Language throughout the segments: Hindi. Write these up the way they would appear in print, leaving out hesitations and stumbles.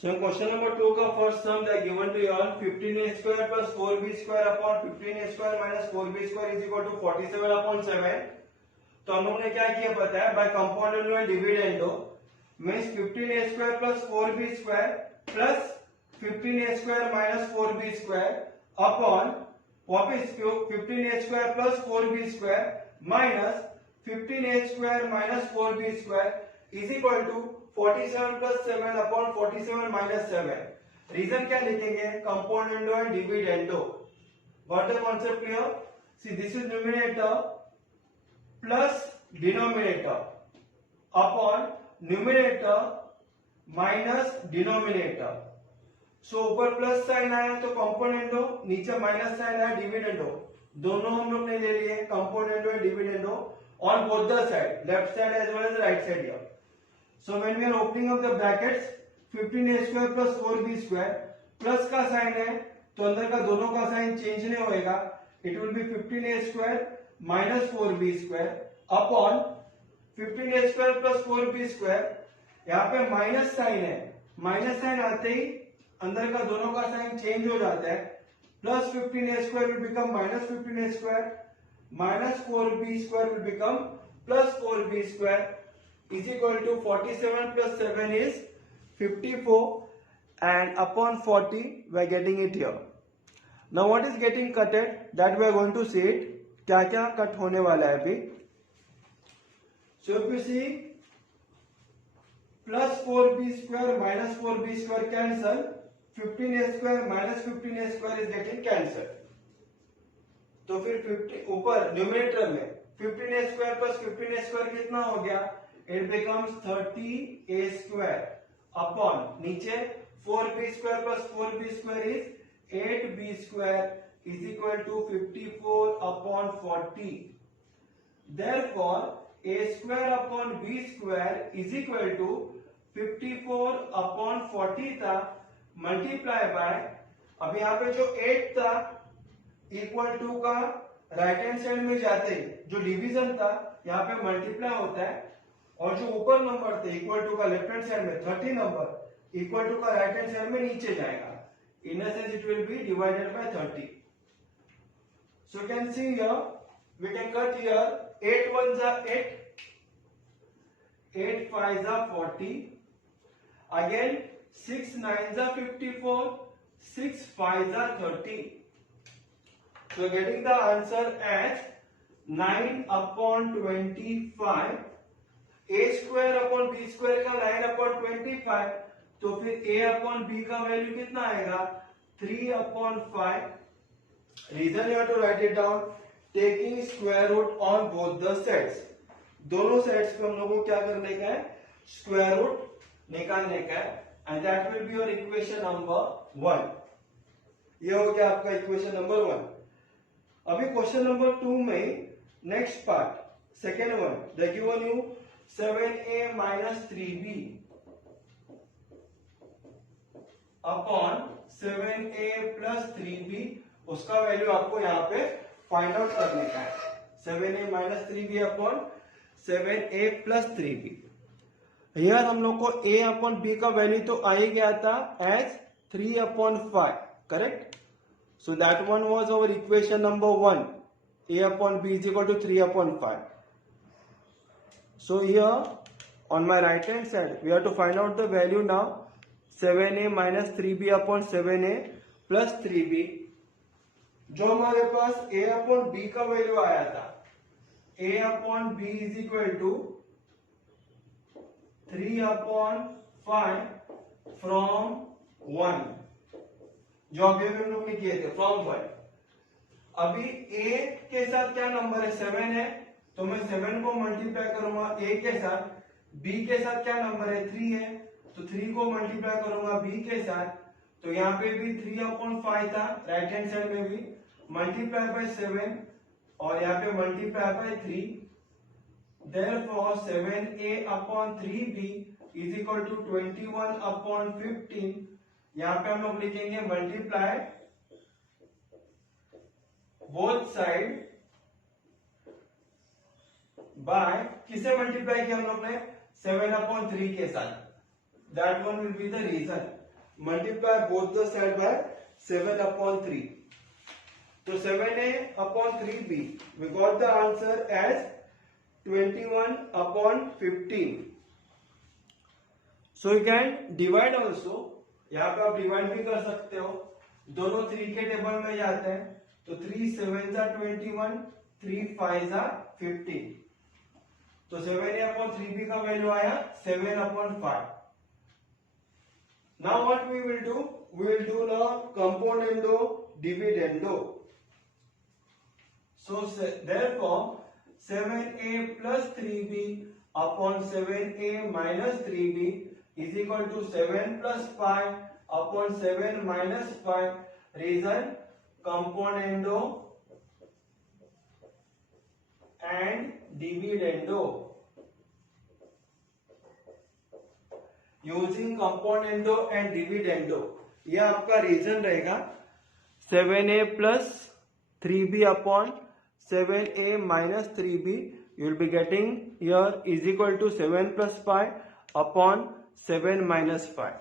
So in question number 2 का first sum they are given to you all 15a square plus 4b square upon 15a square minus 4b square is equal to 47 upon 7. तो हम लोग ने क्या किया पता है, by componendo and dividendo means 15a square plus 4b square plus 15a square minus 4b square upon वापिस 15a square plus 4b square minus 15a square minus 4b square is equal to 47 plus 7 upon 47 minus 7. Reason क्या लिखेंगे, componendo and dividendo. What the concept here, see this is numerator plus denominator upon numerator minus denominator. So ऊपर प्लस साइन आया तो कंपोनेंडो, नीचे माइनस साइन आया डिविडेंडो. दोनों हम लोग ने ले लिए componendo and dividendo on both the side, left side as well as right side here. So when we are opening up the brackets 15a square plus 4b square plus का साइन है तो अंदर का दोनों का साइन चेंज नहीं होएगा. It will B 15a square minus 4b square upon 15a square plus 4b square. यहाँ पे माइनस साइन है, माइनस साइन आते ही अंदर का दोनों का साइन चेंज हो जाता है. Plus 15a square will become minus 15a square, minus 4b square will become plus 4b square is equal to 47 plus 7 is 54 and upon 40 we are getting it here. Now what is getting cutted that we are going to see it. क्या क्या कट होने वाला है अभी. So if you see plus 4b square minus 4b square cancel, 15a square minus 15a square is getting cancelled. तो फिर 50 ऊपर न्यूमरेटर में 15a square plus 15a square कितना हो गया, it becomes 30a square upon नीचे 4b square plus 4b square is 8b square is equal to 54 upon 40. Therefore a square upon b square is equal to 54 upon 40 था multiply by, अब यहाँ पे जो 8 था इक्वल टू का राइट हैंड साइड में जाते जो डिवीजन था यहाँ पे मल्टीप्लाई होता है, और जो ऊपर नंबर थे इक्वल टू का लेफ्ट हैंड साइड में 30 नंबर इक्वल टू का राइट हैंड साइड में नीचे जाएगा. In a sense it will be divided by 30. So you can see here we can cut here 8 1 जा 8, 8 5 जा 40, अगेन 6 9 जा 54, 6 5 जा 30. So getting the answer as 9 upon 25. A square upon b square का 9 upon 25, तो फिर a upon b का वैल्यू कितना आएगा 3 upon 5. Reason you have to write it down, taking square root on both the sides. दोनों साइड्स पे हम लोगों को क्या करने का है, स्क्वायर रूट निकालने का है. And that will be your equation number 1. ये हो गया आपका इक्वेशन नंबर 1. अभी क्वेश्चन नंबर 2 में next part second one, they given you 7a minus 3b upon 7a plus 3b, उसका वैल्यू आपको यहाँ पे फाइंड आउट करने का है. 7a minus 3b upon 7a plus 3b. Here हम लोग को a अपॉन b का वैल्यू तो आ ही गया था as 3 upon 5, correct. So that one was our equation number 1. A upon b is equal to 3 upon 5. So here on my right hand side we have to find out the value now. 7a minus 3b upon 7a plus 3b. जो हमारे पास a upon b का वैल्यू आया था, a upon b is equal to 3 upon 5 from 1. जो अभी हम लोग ने किए थे फ्रॉम 1. अभी a के साथ क्या नंबर है 7 है, तो मैं 7 को मल्टीप्लाई करूंगा a के साथ. b के साथ क्या नंबर है 3 है, तो 3 को मल्टीप्लाई करूंगा b के साथ. तो यहाँ पे भी 3 अपॉन 5 था, राइट हैंड साइड में भी मल्टीप्लाई बाय 7 और यहाँ पे multiply by 3. Therefore 7a upon 3b is equal to 21 upon 15. यहाँ पे हम लोग लिखेंगे मल्टीप्लाई बोथ साइड बाय, किसे मल्टीप्लाई किया हम लोग ने 7 अपॉन 3 के साथ. That one will be the reason. Multiply both the side by 7/3. तो 7a/3b. We got the answer as 21/15. So you can divide also. यहाँ पे आप डिवाइड भी कर सकते हो. दोनों 3 के टेबल में जाते हैं तो 3 7 21, 3 5 15. तो 7a/3b का वैल्यू आया 7/5. Now what we will do? We will do the componendo dividendo. So therefore 7a plus 3b upon 7a minus 3b is equal to 7 plus 5 upon 7 minus 5. Reason componendo and dividendo. Using componendo and dividendo. यह आपका रीजन रहेगा 7a plus 3b upon 7a minus 3b. You will be getting here is equal to 7 plus 5 upon 7 minus 5.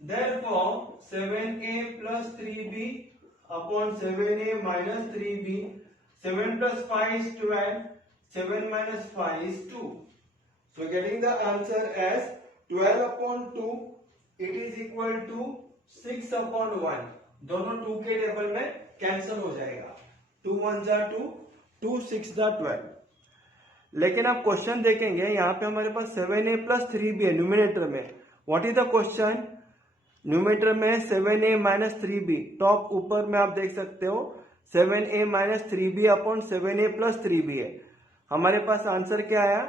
Therefore 7a plus 3b upon 7a minus 3b. 7 plus 5 is 12. 7 minus 5 is 2. So getting the answer as 12/2. It is equal to 6/1. दोनों 2 के टेबल में कैंसिल हो जाएगा. 2 1 जा 2, 2 6 जा 12. लेकिन आप क्वेश्चन देखेंगे यहाँ पे हमारे पास 7a plus 3b है न्यूमिनेटर में. What is the question? Numerator में 7a minus 3b. टॉप ऊपर में आप देख सकते हो 7a minus 3b upon 7a plus 3b है. हमारे पास आंसर क्या आया?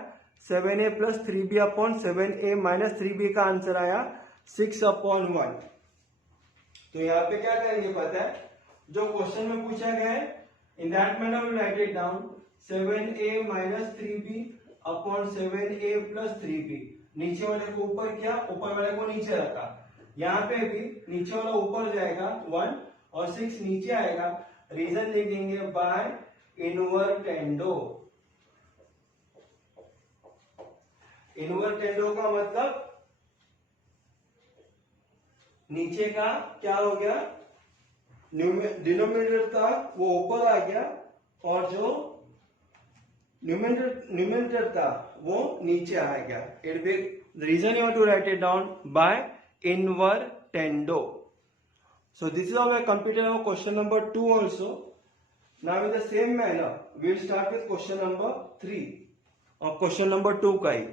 7a plus 3b upon 7a minus 3b का आंसर आया 6/1. तो यहाँ पे क्या करेंगे पता है? जो क्वेश्चन में पूछा गया है in that manner we write it down. 7a minus 3b upon 7a plus 3b. नीचे वाले को ऊपर किया, ऊपर वाले को नीचे रखा. यहाँ पे भी नीचे वाला ऊपर जाएगा 1 और 6 नीचे आएगा. रीजन लिखेंगे बाय इनवर्टेंडो. इनवर्टेंडो का मतलब नीचे का क्या हो गया? डिनोमिनेटर था वो ऊपर आ गया और जो न्यूमिनेटर था वो नीचे आ गया. It be reason you have to write it down by invertendo. So this is how I completed our question number 2 also. Now in the same manner we will start with question number 3 और question number 2 का ही.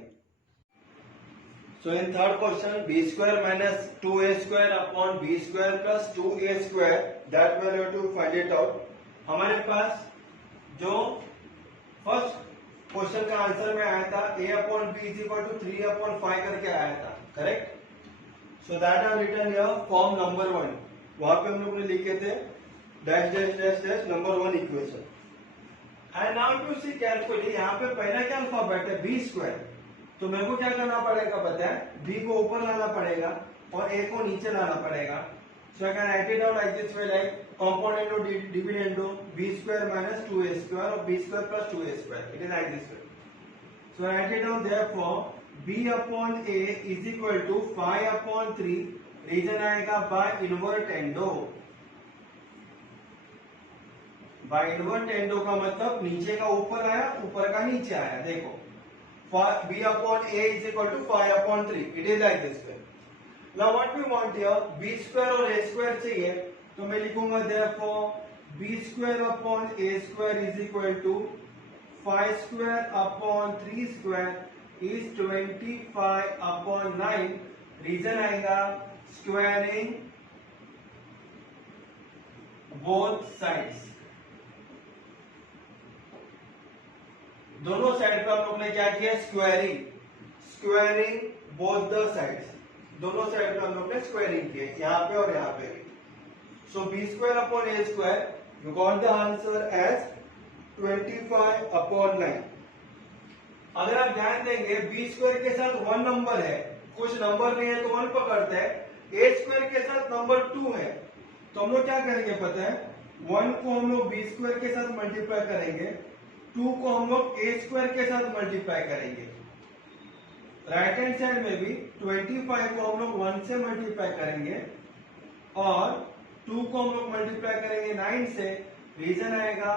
So in third question, b square minus 2a square upon b square plus 2a square, that we have to find it out. हमारे पास जो फर्स्ट क्वेश्चन का आंसर में आया था a upon b is equal to 3/5 करके आया था, correct? So that I have written here form number 1. वहां पे हम लोग ने लिखे थे dash dash dash dash number 1 equation. And now to see carefully, यहाँ पे पहला क्या अल्फाबेट है? B square. तो मेरे को क्या करना पड़ेगा पता है? बी को ऊपर लाना पड़ेगा और ए को नीचे लाना पड़ेगा. So I can write it out like this way, like componendo dividendo B square minus 2a square और B square plus 2a square. It is like this way. So write it out. Therefore b upon a is equal to 5/3. Reason आएगा बाय इनवर्टेंडो. बाय इनवर्टेंडो का मतलब नीचे का ऊपर आया, ऊपर का नीचे आया. देखो b upon a is equal to 5/3. It is like this way. Now what we want here, b square और a square चाहिए, तो मैं लिखूंगा therefore b square upon a square is equal to 5 square upon 3 square is 25/9. Reason आएगा स्क्वायरिंग बोथ साइड्स. दोनों साइड पे हम लोग ने क्या किया? Squaring. Squaring both the sides. दोनों साइड पे हम लोग ने स्क्वायरिंग किया, यहाँ पे और यहाँ पे. So B square upon A square, you got the answer as 25/9. अगर आप ध्यान देंगे बी स्क्वायर के साथ 1 नंबर है, कुछ नंबर नहीं है तो 1 पकड़ते हैं. ए स्क्वायर के साथ नंबर 2 है तो हम लोग क्या करेंगे पता है? 1 को हम लोग बी स्क्वायर के साथ मल्टीप्लाई करेंगे, 2 को हम लोग ए स्क्वायर के साथ मल्टीप्लाई करेंगे. राइट हैंड साइड में भी 25 को हम लोग 1 से मल्टीप्लाई करेंगे और 2 को हम लोग मल्टीप्लाई करेंगे 9 से। रीजन आएगा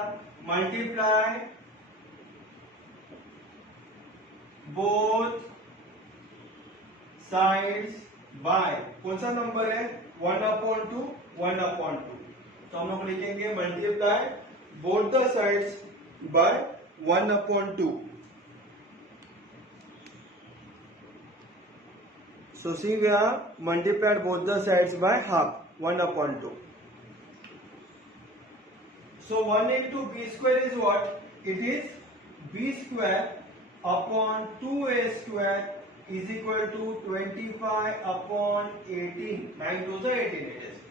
मल्टीप्लाई बोथ साइड्स बाय कौन सा नंबर है 1/2 1/2। तो हम लोग लिखेंगे multiply both the sides by 1/2। So see we have multiplied both the sides by half 1/2. So 1 into b square is what? It is b square upon 2a square is equal to 25 upon 18. 9 to the 18 it is.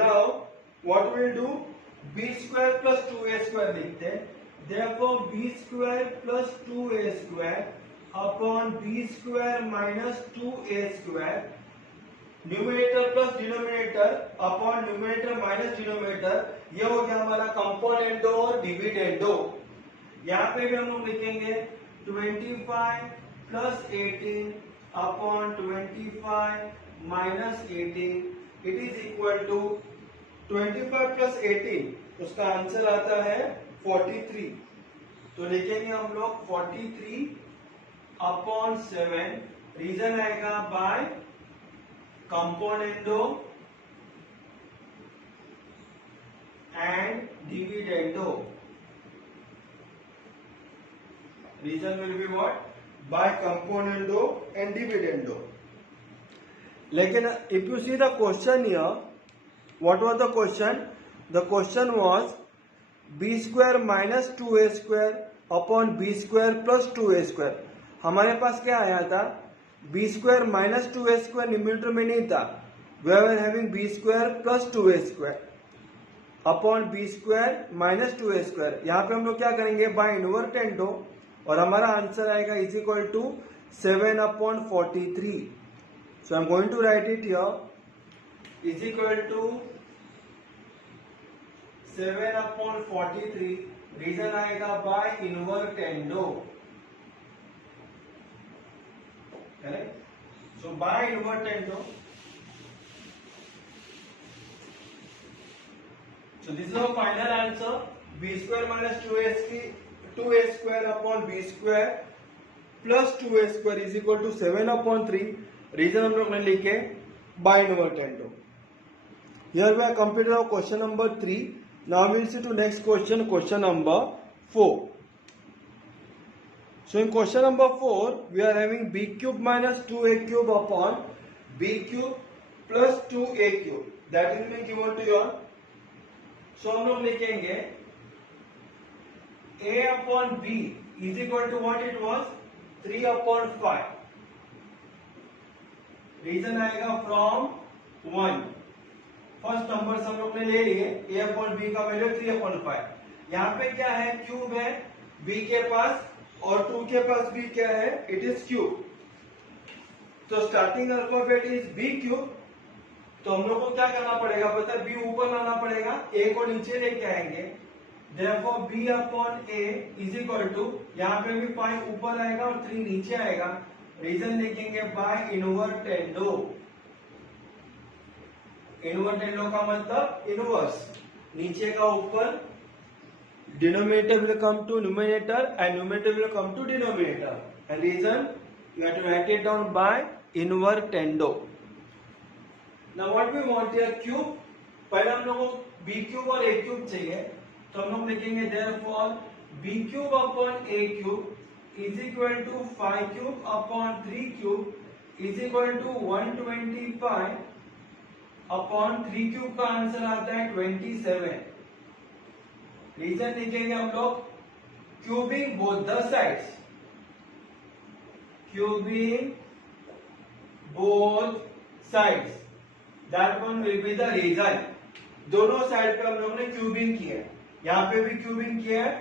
Now what we will do? b square plus 2a square लिखते हैं. Therefore b square plus 2a square upon B square minus 2a square, numerator plus denominator upon numerator minus denominator, ये हो गया हमारा कंपोनेंडो और डिविडेंडो। यहाँ पे भी हम लोग लिखेंगे 25 plus 18 upon 25 minus 18 it is equal to 25 plus 18, उसका आंसर आता है 43। तो लिखेंगे हम लोग 43 अपॉन 7, रीजन आएगा by componendo and dividendo. Reason will be what? By componendo and dividendo. लेकिन if you see the question here, what was the question? The question was B square minus 2a square upon B square plus 2a square. हमारे पास क्या आया था? B square minus 2a square numerator में नहीं था, we are having B square plus 2a square upon B square minus 2a square. यहाँ पे हम लोग क्या करेंगे? बाय इनवर्टेंडो, और हमारा आंसर आएगा is equal to 7 upon 43। So I am going to write it here is equal to 7 upon 43, reason आएगा by invertendo. Correct? So by invertendo, so this is our final answer. B square minus 2a square upon b square plus 2a square is equal to 7 upon 3. Reason हम लोग ने लिखे by invertendo. Here we have completed our question number 3. Now we will see to next question, question number 4. So in question number 4, we are having b cube minus 2a cube upon b cube plus 2a cube. That is being given to you all. So हम लोग लिखेंगे a upon b is equal to what it was? 3 upon 5. Reason आएगा फ्रॉम 1। फर्स्ट नंबर हम लोग ने ले लिए, a upon b का वैल्यू 3 upon 5। यहाँ पे क्या है? क्यूब है b के पास और 2 के पास भी क्या है? It is cube. तो starting alphabet is B cube. तो हम लोग को क्या करना पड़ेगा? पता है, बी ऊपर लाना पड़ेगा, ए को नीचे लेके आएंगे। Therefore B upon A is equal to, यहाँ पे भी 5 ऊपर आएगा और 3 नीचे आएगा। रीजन लिखेंगे बाय इनवर्टेंडो। इनवर्टेंडो का मतलब इनवर्स, नीचे का ऊपर, denominator will come to numerator and numerator will come to denominator, and reason you have to write it down by invertendo. Now what we want here? cube। पहले हम लोगों को b cube और a cube चाहिए, तो हम लोग लिखेंगे therefore b cube upon a cube is equal to 5 cube upon 3 cube is equal to 125 upon 3 cube का आंसर आता है 27। रीजन लिखेंगे हम लोग cubing both the sides, cubing both sides, that one will be the reason. दोनों साइड पे हम लोग ने क्यूबिंग किया है, यहाँ पे भी क्यूबिंग किया है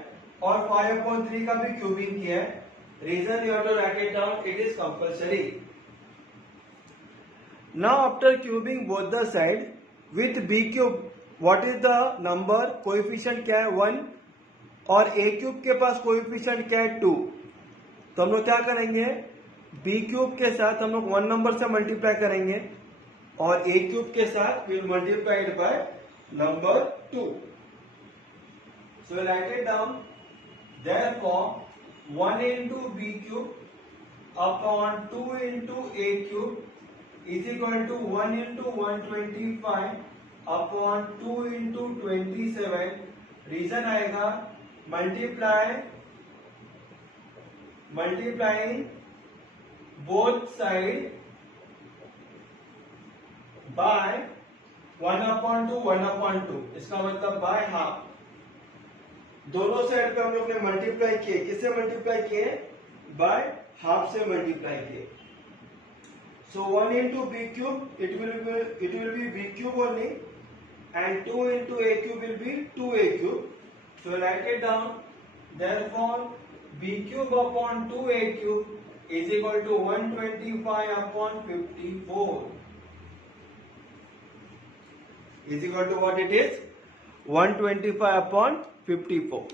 और 5/3 का भी क्यूबिंग किया है। Reason you have to write it down, it is compulsory. Now after cubing both the side with b cube, what is the number? Coefficient क्या है? 1, और a क्यूब के पास कोएफिशिएंट क्या है? 2। तो हम लोग क्या करेंगे, बी क्यूब के साथ हम लोग 1 नंबर से मल्टीप्लाई करेंगे और ए क्यूब के साथ will multiplied by number 2. So we'll write it down. Therefore 1 into b cube upon 2 into a cube is equal to 1 into 125 upon 2 into 27. Reason आएगा मल्टीप्लाइंग बोथ साइड बाय 1/2 1/2. इसका मतलब बाय हाफ. दोनों साइड पे हम लोग ने मल्टीप्लाई किए. किससे मल्टीप्लाई किए? बाय हाफ से मल्टीप्लाई किए. सो 1 into b cube it will be b cube only, and 2 into a cube will be 2a cube. So write it down. Therefore b cube upon 2a cube is equal to 125 upon 54. Is equal to what it is? 125 upon 54.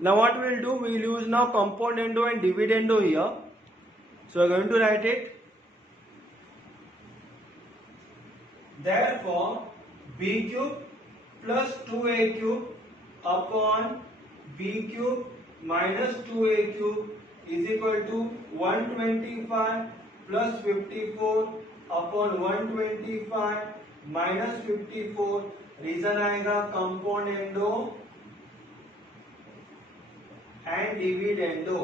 Now what we will do, we will use now componendo and dividendo here. So we are going to write it. Therefore b cube plus 2a cube upon b cube minus 2a cube is equal to 125 plus 54 upon 125 minus 54. Reason आएगा componendo and dividendo.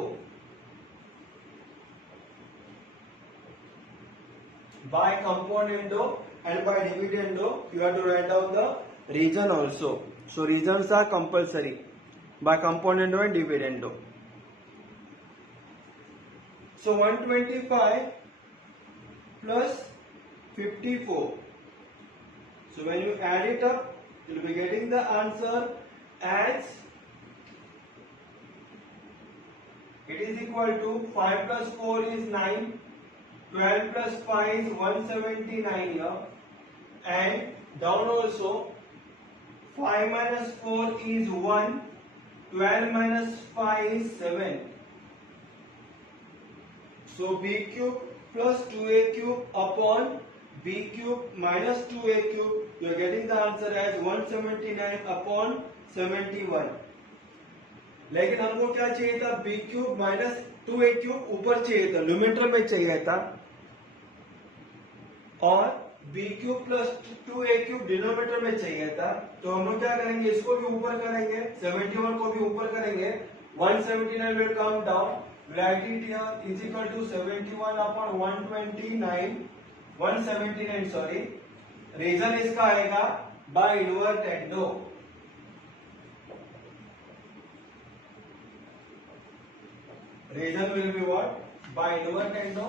By componendo and by dividendo you have to write down the region also. So regions are compulsory by componendo and dividendo. So 125 plus 54. So when you add it up, you will be getting the answer as it is equal to 5 plus 4 is 9, 12 plus 5 is 179 here, and down also 5 minus 4 is 1, 12 minus 5 is 7. So b cube plus 2a cube upon b cube minus 2a cube, you are getting the answer as 179 upon 71. लेकिन हमको क्या चाहिए था? b cube minus 2a cube ऊपर चाहिए था, न्यूमेरेटर में चाहिए था, और b cube plus 2a cube denominator में चाहिए था. तो हम लोग क्या करेंगे, इसको भी ऊपर करेंगे, 71 को भी ऊपर करेंगे. 179 will come down, write it here is equal to 71 upon 179 sorry. Reason इसका आएगा by इनवर्टेंडो. Reason will be what? By invertendo.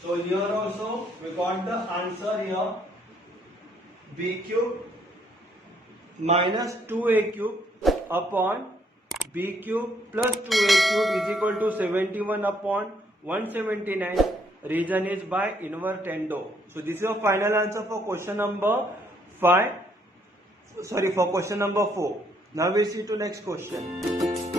So here also we got the answer here. B cube minus 2a cube upon b cube plus 2a cube is equal to 71 upon 179. Reason is by invertendo. So this is your final answer for question number 5. Sorry, for question number 4. Now we see to next question.